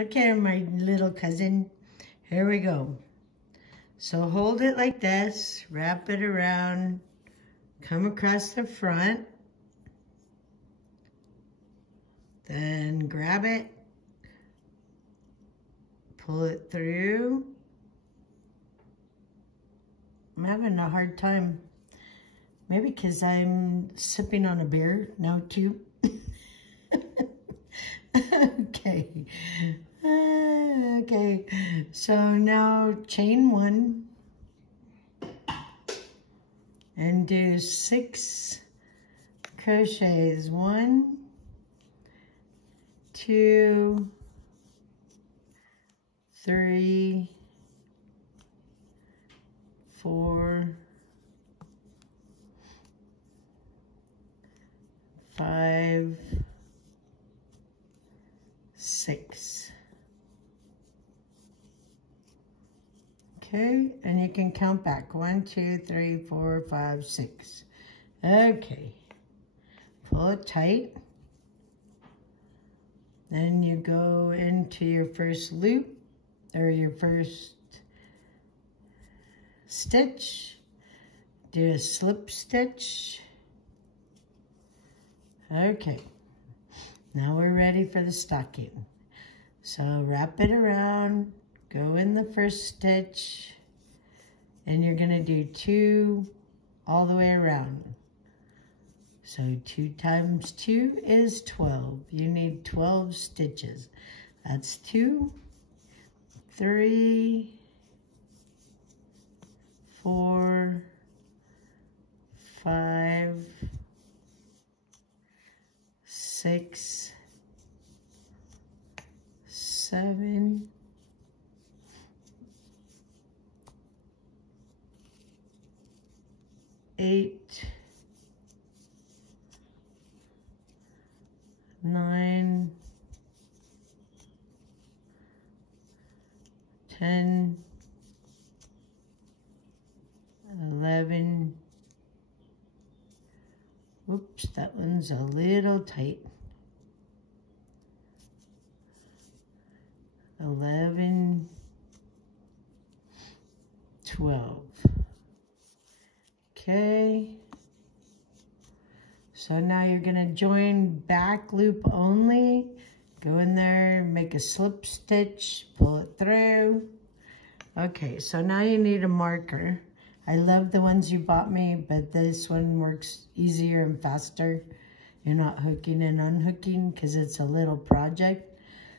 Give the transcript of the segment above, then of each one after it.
Okay, my little cousin, here we go. So hold it like this, wrap it around, come across the front, then grab it, pull it through. I'm having a hard time, maybe because I'm sipping on a beer now too. Okay. Okay, so now chain 1 and do 6 crochets. 1, 2, 3, 4, 5, 6. Okay, and you can count back. 1, 2, 3, 4, 5, 6. Okay, pull it tight. Then you go into your first loop, or your first stitch. Do a slip stitch. Okay, now we're ready for the stocking. So wrap it around, go in the first stitch, and you're gonna do 2 all the way around. So 2 times 2 is 12. You need 12 stitches. That's 2, 3, 4, 5, 6, 7, 8, 9, 10, 11, whoops, that one's a little tight. 11, 12. Okay. So now you're gonna join back loop only. Go in there, make a slip stitch, pull it through. Okay, so now you need a marker. I love the ones you bought me, but this one works easier and faster. You're not hooking and unhooking because it's a little project.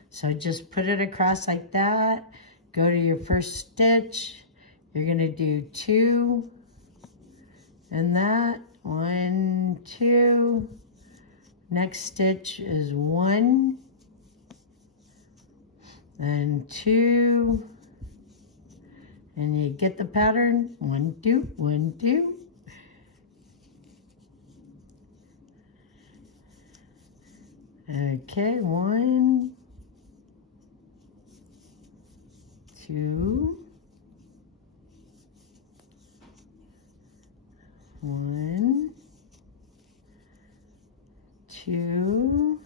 So just put it across like that. Go to your first stitch. You're gonna do 2 and that. 1, 2. Next stitch is 1 and 2. And you get the pattern. 1, 2, 1, 2. Okay, 1, 2, 1, 2,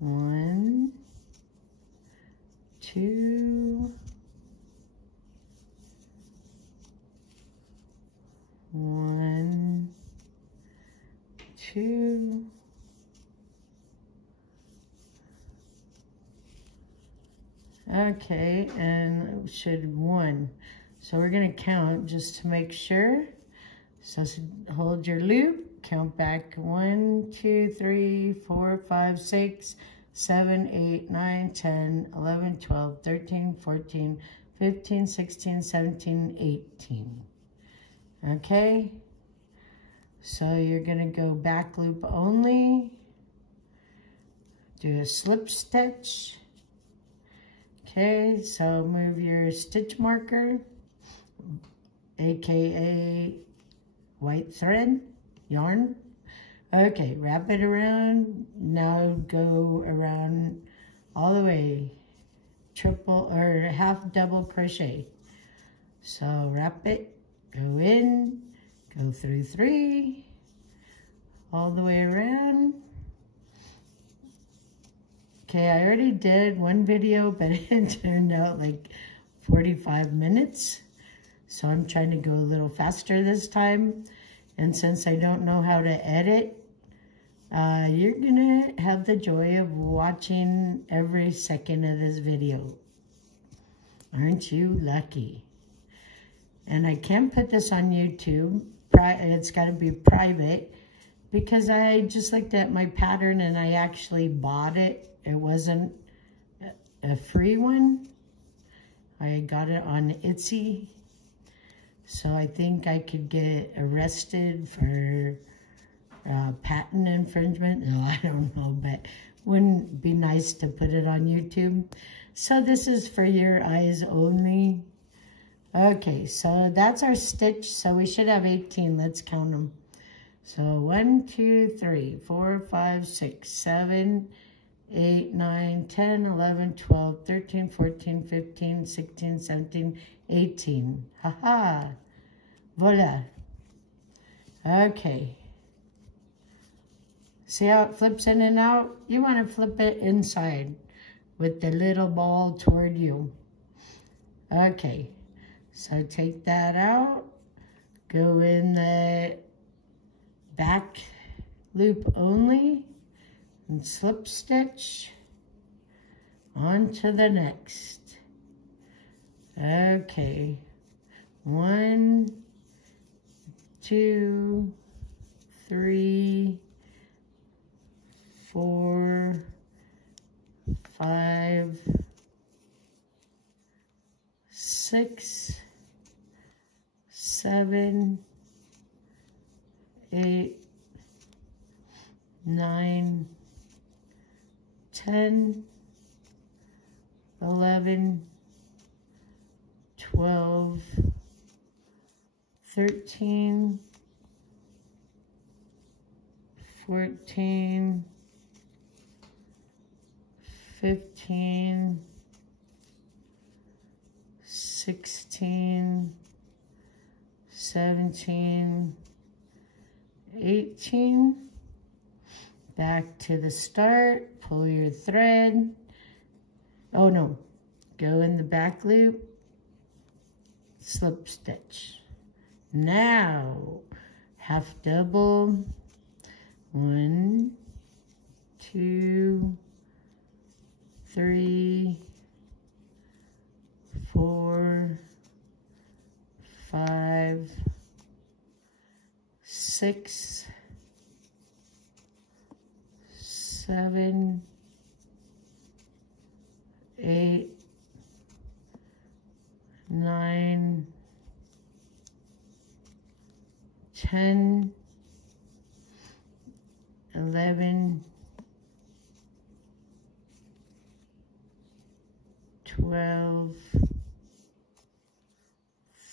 1, 2, 1, 2, okay, and should 1. So we're gonna count just to make sure. So hold your loop, count back 1, 2, 3, 4, 5, 6, 7, 8, 9, 10, 11, 12, 13, 14, 15, 16, 17, 18. Okay, so you're gonna go back loop only, do a slip stitch. Okay, so move your stitch marker, AKA white thread, yarn. Okay, wrap it around. Now go around all the way, triple or half double crochet. So wrap it, go in, go through 3, all the way around. Okay, I already did one video, but it turned out like 45 minutes. So I'm trying to go a little faster this time. And since I don't know how to edit, you're gonna have the joy of watching every second of this video. Aren't you lucky? And I can't put this on YouTube. It's gotta be private because I just looked at my pattern and I actually bought it. It wasn't a free one. I got it on Etsy. So I think I could get arrested for patent infringement. No, I don't know, but wouldn't be nice to put it on YouTube. So this is for your eyes only. Okay, so that's our stitch. So we should have 18. Let's count them. So 1, 2, 3, 4, 5, 6, 7, 8, 9, 10, 11, 12, 13, 14, 15, 16, 17, 18. Haha. Voila. Okay. See how it flips in and out? You want to flip it inside with the little ball toward you. Okay. So take that out. Go in the back loop only and slip stitch onto the next. Okay. 1, 2, 3, 4, 5, 6, 7, 8, 9, 10, 11, 12, 13, 14, 15, 16, 17, 18. Back to the start, pull your thread. Oh no, go in the back loop, slip stitch. Now, half double. 1, 2, 3, 4, 5, 6, 7, 8, 9, 10, 11, 12,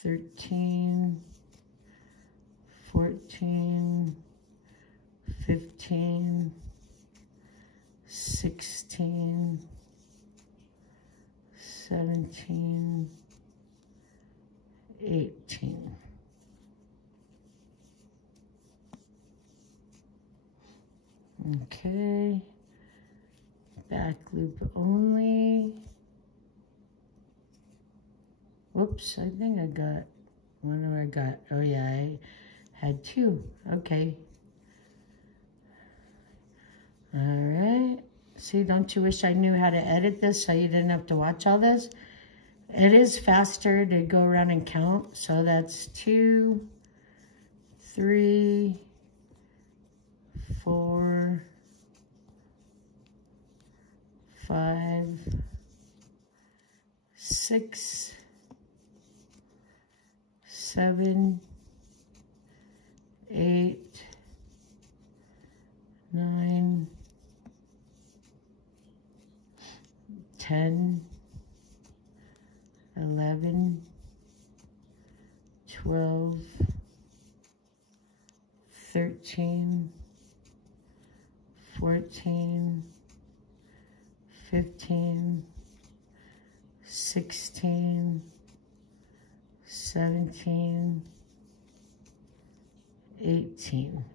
13, 14, 15, 16, 17, 18. Okay, back loop only. Whoops, I think I got, what do I got? Oh yeah, I had 2, okay. All right, see, don't you wish I knew how to edit this so you didn't have to watch all this? It is faster to go around and count, so that's 2, 3, 4, 5, 6, 7, 8, 9, 10, 11, 12, 13, 14, 15, 16, 17, 18.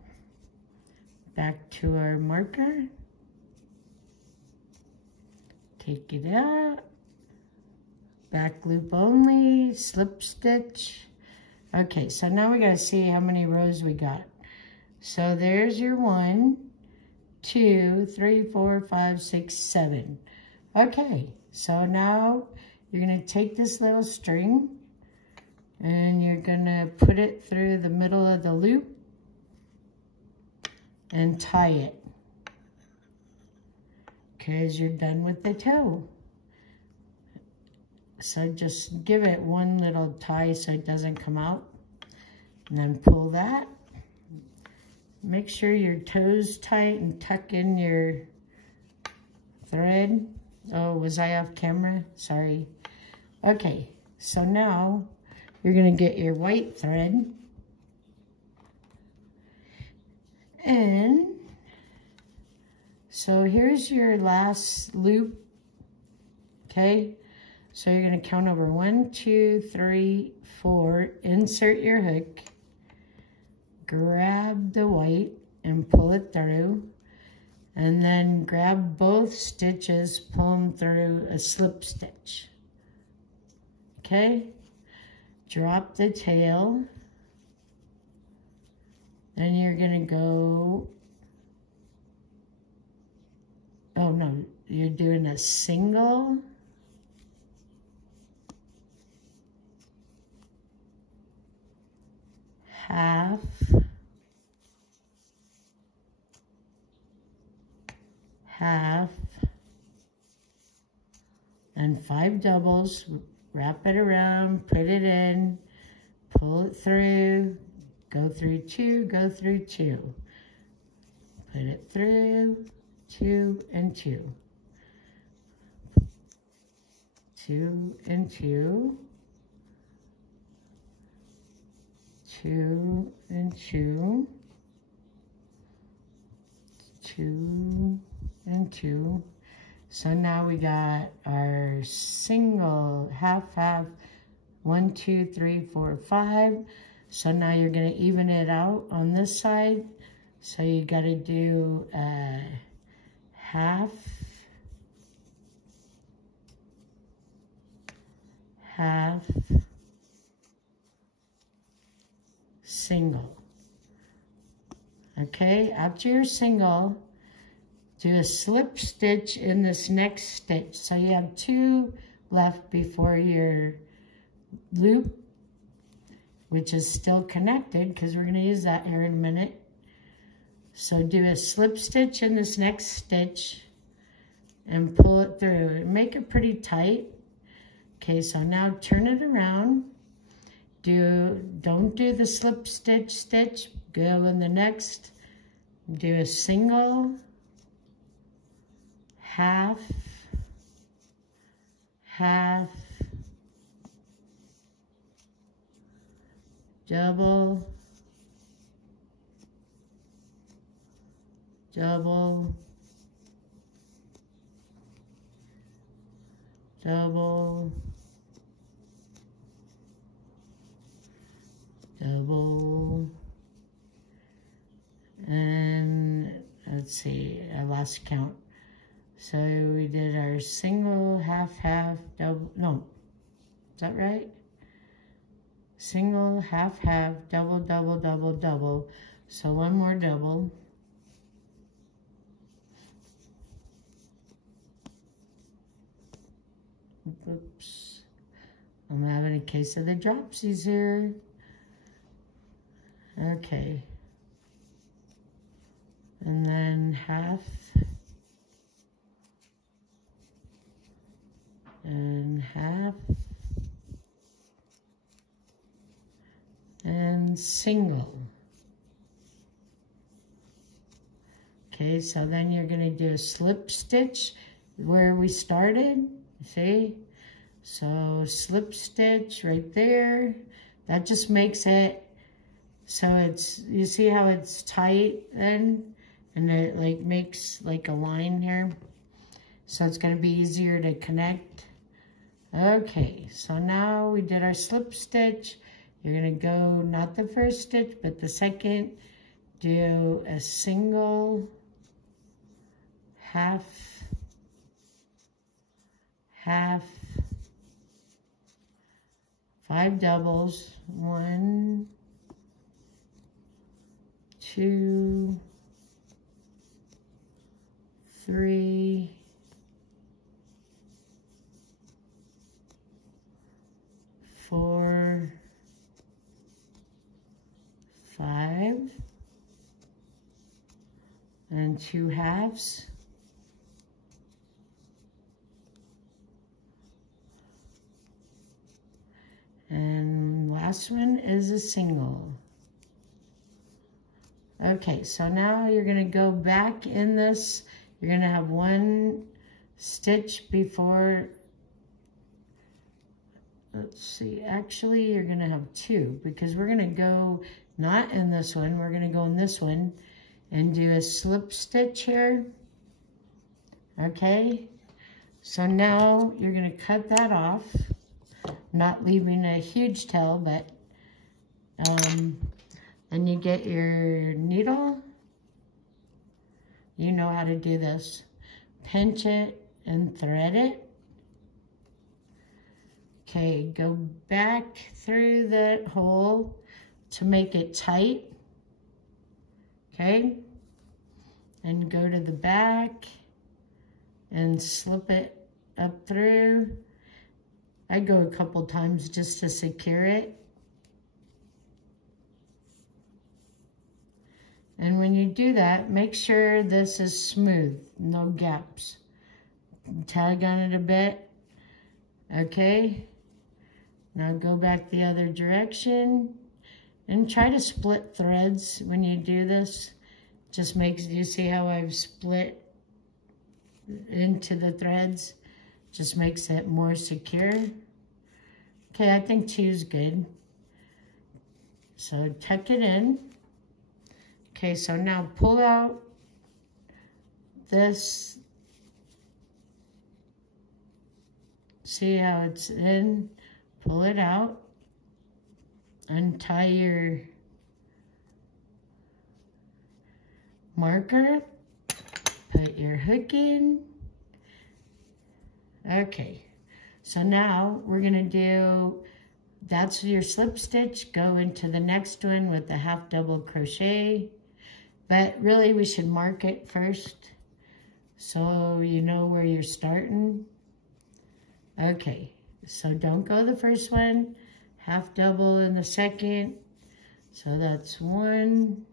Back to our marker. take it out, back loop only, slip stitch. Okay, so now we gotta see how many rows we got. So there's your 1, 2, 3, 4, 5, 6, 7. Okay, so now you're gonna take this little string and you're gonna put it through the middle of the loop and tie it, because you're done with the toe. So just give it one little tie so it doesn't come out, and then pull that. Make sure your toe's tight and tuck in your thread. Oh, was I off camera? Sorry. Okay, so now you're gonna get your white thread and so here's your last loop, okay? So you're gonna count over 1, 2, 3, 4, insert your hook, grab the white and pull it through, and then grab both stitches, pull them through a slip stitch, okay? Drop the tail, then you're gonna go, oh no, you're doing a single, half, half, and 5 doubles. Wrap it around, put it in, pull it through, go through 2, go through 2. Put it through, 2 and 2. 2 and 2. 2 and 2. 2 and 2. So now we got our single, half, half, 1, 2, 3, 4, 5. So now you're gonna even it out on this side. So you gotta do half, half, single. Okay, after your single, do a slip stitch in this next stitch. So you have 2 left before your loop, which is still connected because we're gonna use that here in a minute. So do a slip stitch in this next stitch and pull it through and make it pretty tight. Okay, so now turn it around. Don't do the slip stitch, go in the next, do a single, half, half, double, double, double, double, and let's see, I lost count. So we did our single, half, half, double, no, is that right? Single, half, half, double, double, double, double. So one more double. Oops, I'm having a case of the dropsies here. Okay. And then half. And half. And single. Okay, so then you're going to do a slip stitch where we started, see? So slip stitch right there. That just makes it so it's, you see how it's tight then? And it like makes like a line here. So it's going to be easier to connect. Okay, so now we did our slip stitch. You're going to go, not the first stitch, but the second. Do a single, half, half, 5 doubles, 1, 2, 3, 4, 5, and 2 halves. And last one is a single. Okay, so now you're gonna go back in this. You're gonna have 1 stitch before, let's see, actually you're gonna have 2 because we're gonna go not in this one, we're gonna go in this one and do a slip stitch here. Okay, so now you're gonna cut that off, not leaving a huge tail, but then you get your needle. You know how to do this. Pinch it and thread it. Okay, go back through that hole to make it tight. Okay, and go to the back and slip it up through. I go a couple times just to secure it. And when you do that, make sure this is smooth, no gaps. Tug on it a bit. Okay, now go back the other direction and try to split threads when you do this. Just makes, you see how I've split into the threads? Just makes it more secure. Okay, I think 2 is good. So tuck it in. Okay, so now pull out this. See how it's in? Pull it out. Untie your marker. Put your hook in. Okay, so now we're gonna do, that's your slip stitch. Go into the next one with the half double crochet. But really we should mark it first so you know where you're starting. Okay, so don't go the first one, half double in the second. So that's 1,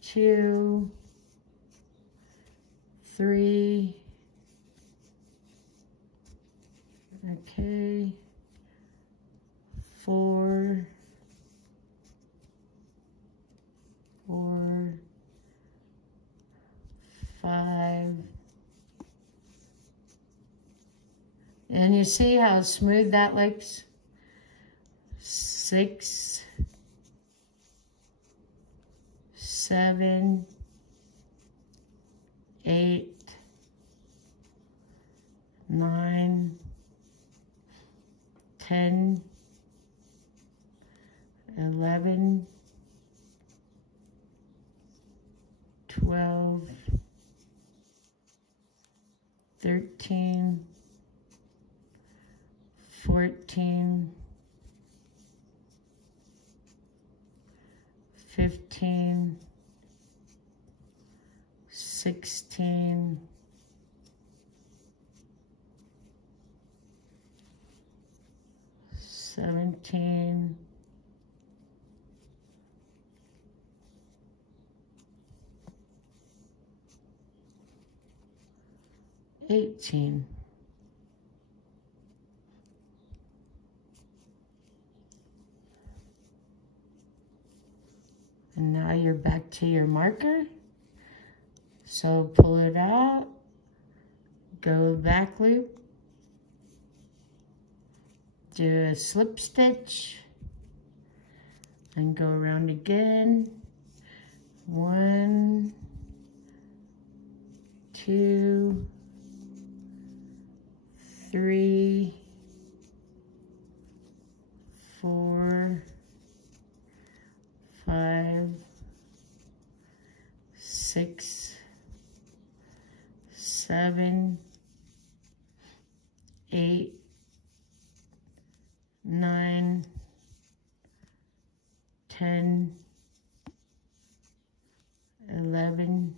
2, 3, okay, 4, 5, and you see how smooth that looks? 6, 7, 8, 9, 10, 11, 12, 13, 14, 15, 16, 17, 18. And now you're back to your marker. So pull it out, go back loop, do a slip stitch, and go around again. 1, 2, 3, 4, 5, 6, 7, 8, 9, 10, 11,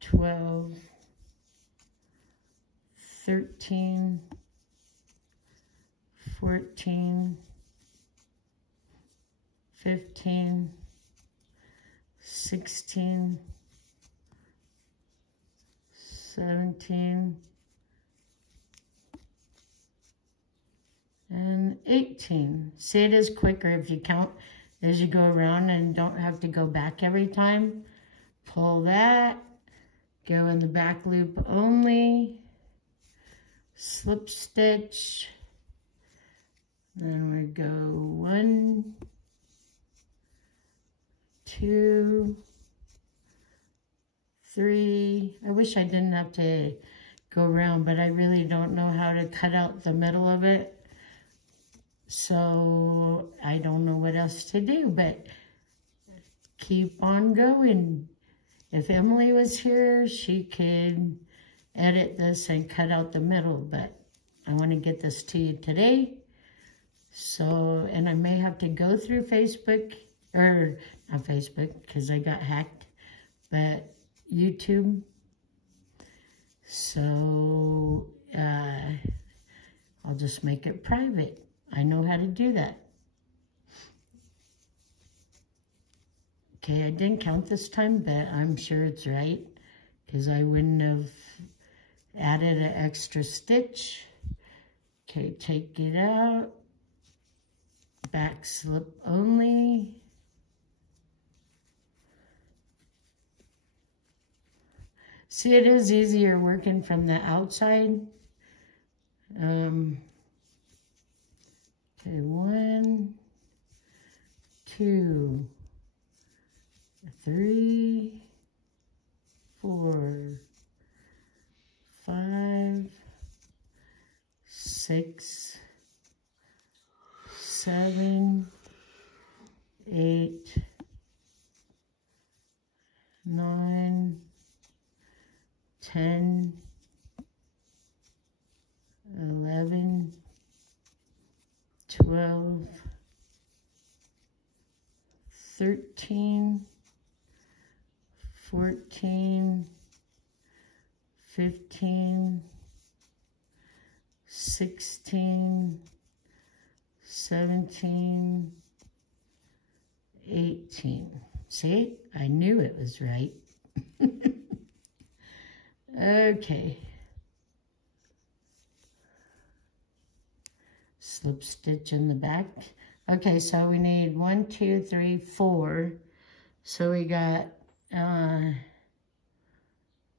12, 13, 14, 15, 16, 17, and 18. See, it is quicker if you count as you go around and don't have to go back every time. Pull that, go in the back loop only, slip stitch, then we go 1, 2, 3. I wish I didn't have to go around, but I really don't know how to cut out the middle of it. So I don't know what else to do, but keep on going. If Emily was here, she could edit this and cut out the middle, but I want to get this to you today. So, and I may have to go through Facebook, or not Facebook, because I got hacked, but YouTube. So, I'll just make it private. I know how to do that. Okay, I didn't count this time, but I'm sure it's right, because I wouldn't have added an extra stitch. Okay, take it out. Back slip only. See, it is easier working from the outside. Okay, 1, 2, 3, 4, 5, 6, 7, 8, 9, 10, 11, 12, 13, 14, 15, 16, 17, 18. See, I knew it was right. Okay. Slip stitch in the back. Okay, so we need 1, 2, 3, 4. So we got 1,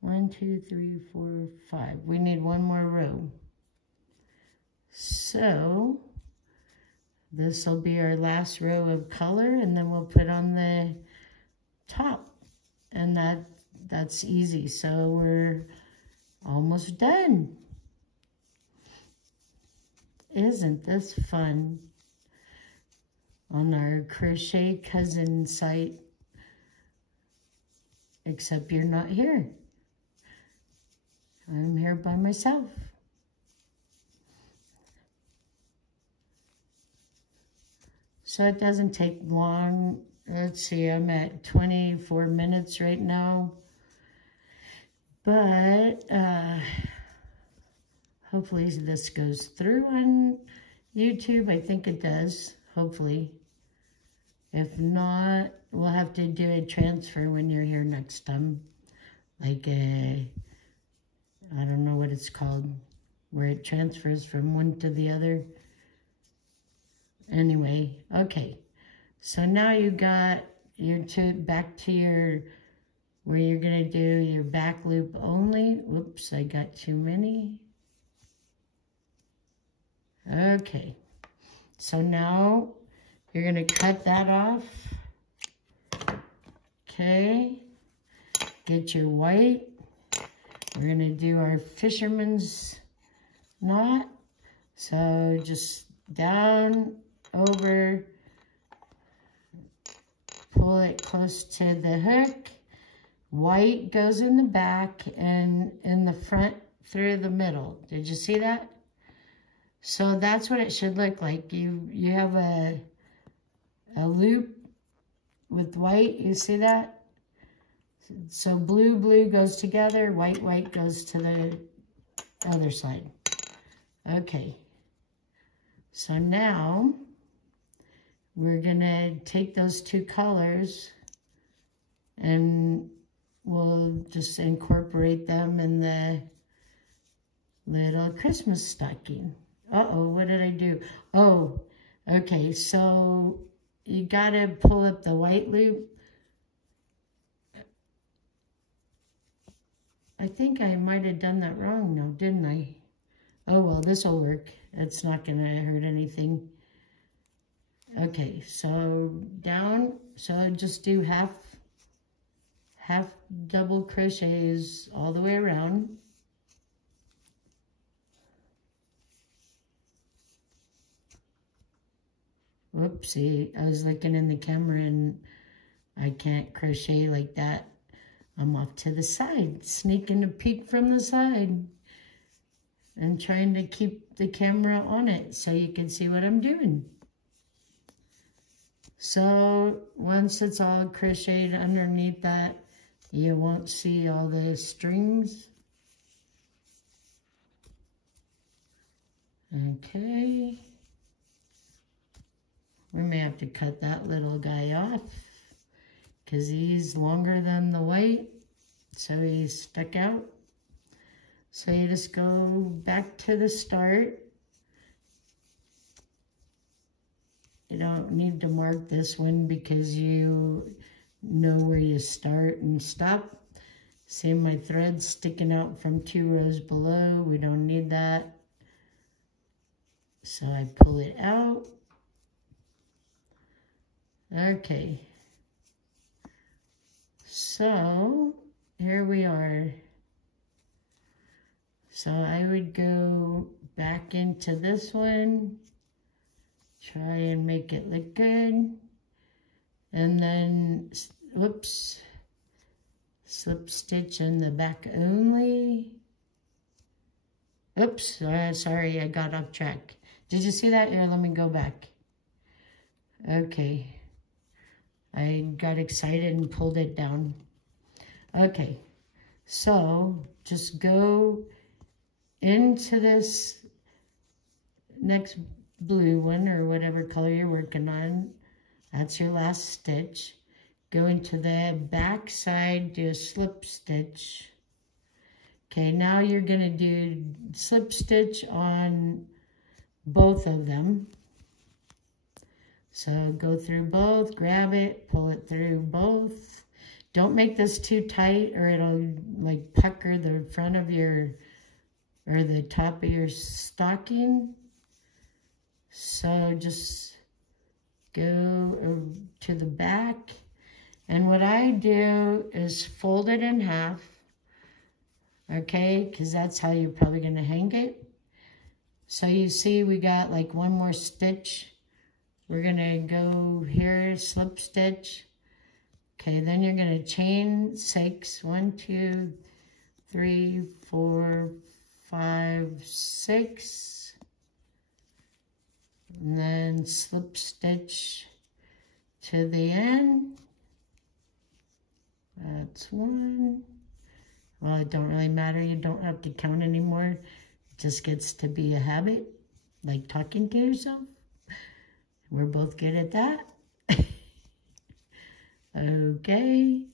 2, 3, 4, 5. We need one more row. So this will be our last row of color, and then we'll put on the top, and that's easy. So we're almost done. Isn't this fun? On our crochet cousin site, except you're not here. I'm here by myself. So it doesn't take long. Let's see, I'm at 24 minutes right now. But hopefully this goes through on YouTube. I think it does, hopefully. If not, we'll have to do a transfer when you're here next time. Like I don't know what it's called, where it transfers from one to the other. Anyway, okay. So now you got your back to your, where you're gonna do your back loop only. Whoops, I got too many. Okay, so now you're gonna cut that off. Okay, get your white. We're gonna do our fisherman's knot. So just down, over, pull it close to the hook. White goes in the back, and in the front through the middle. Did you see that? So that's what it should look like. You have a loop with white, you see that? So blue goes together, white goes to the other side. Okay, so now we're gonna take those two colors and we'll just incorporate them in the little Christmas stocking. Uh-oh, what did I do? Oh, okay, so you gotta pull up the white loop. I think I might have done that wrong now, didn't I? Oh, well, this will work. It's not gonna hurt anything. Okay, so down, so just do half double crochets all the way around. Whoopsie, I was looking in the camera and I can't crochet like that. I'm off to the side, sneaking a peek from the side and trying to keep the camera on it so you can see what I'm doing. So once it's all crocheted underneath that, you won't see all the strings. Okay. We may have to cut that little guy off because he's longer than the white, so he's stuck out. So you just go back to the start. You don't need to mark this one because you know where you start and stop. See my thread sticking out from 2 rows below. We don't need that. So I pull it out. Okay. So here we are. So I would go back into this one, try and make it look good, and then, whoops, slip stitch in the back only. Oops, sorry, I got off track. Did you see that? Here, let me go back. Okay. I got excited and pulled it down. Okay, so just go into this next blue one or whatever color you're working on. That's your last stitch. Go into the back side, do a slip stitch. Okay, now you're gonna do slip stitch on both of them. So go through both, grab it, pull it through both. Don't make this too tight or it'll like pucker the front of your, or the top of your stocking. So just go to the back. And what I do is fold it in half, okay? Because that's how you're probably gonna hang it. So you see we got like one more stitch. We're gonna go here, slip stitch. Okay, then you're gonna chain 6, 1, 2, 3, 4, 5, 6. And then slip stitch to the end. That's 1. Well, it don't really matter. You don't have to count anymore. It just gets to be a habit, like talking to yourself. We're both good at that. Okay.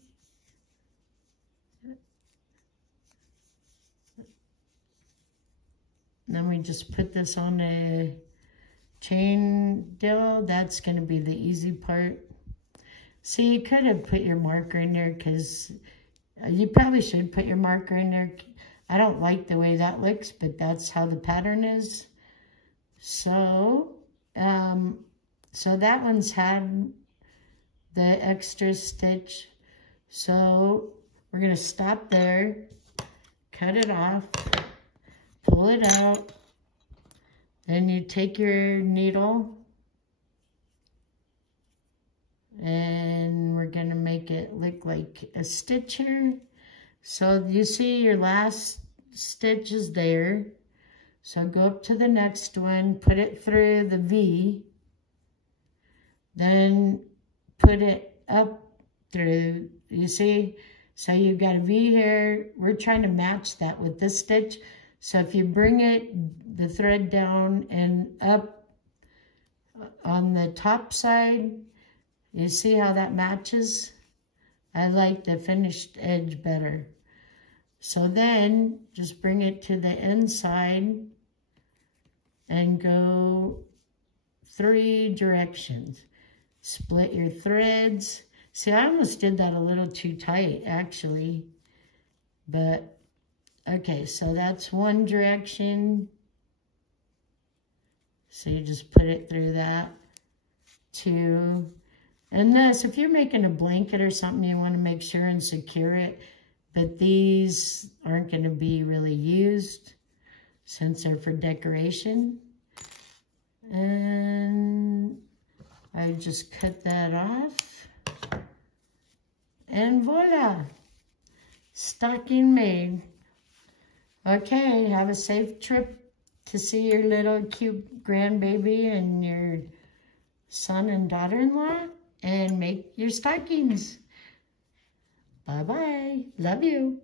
Then we just put this on a chain deal. That's going to be the easy part. See, you could have put your marker in there because you probably should put your marker in there. I don't like the way that looks, but that's how the pattern is. So, so that one's had the extra stitch. So we're gonna stop there, cut it off, pull it out. Then you take your needle and we're gonna make it look like a stitch here. So you see your last stitch is there. So go up to the next one, put it through the V, then put it up through, you see? So you've got a V here. We're trying to match that with this stitch. So if you bring the thread down and up on the top side, you see how that matches? I like the finished edge better. So then just bring it to the inside and go 3 directions. Split your threads. See, I almost did that a little too tight, actually. But, okay, so that's 1 direction. So you just put it through that. 2. And this, if you're making a blanket or something, you want to make sure and secure it. But these aren't going to be really used since they're for decoration. And I just cut that off. And voila, stocking made. Okay, have a safe trip to see your little cute grandbaby and your son and daughter-in-law, and make your stockings. Bye-bye. Love you.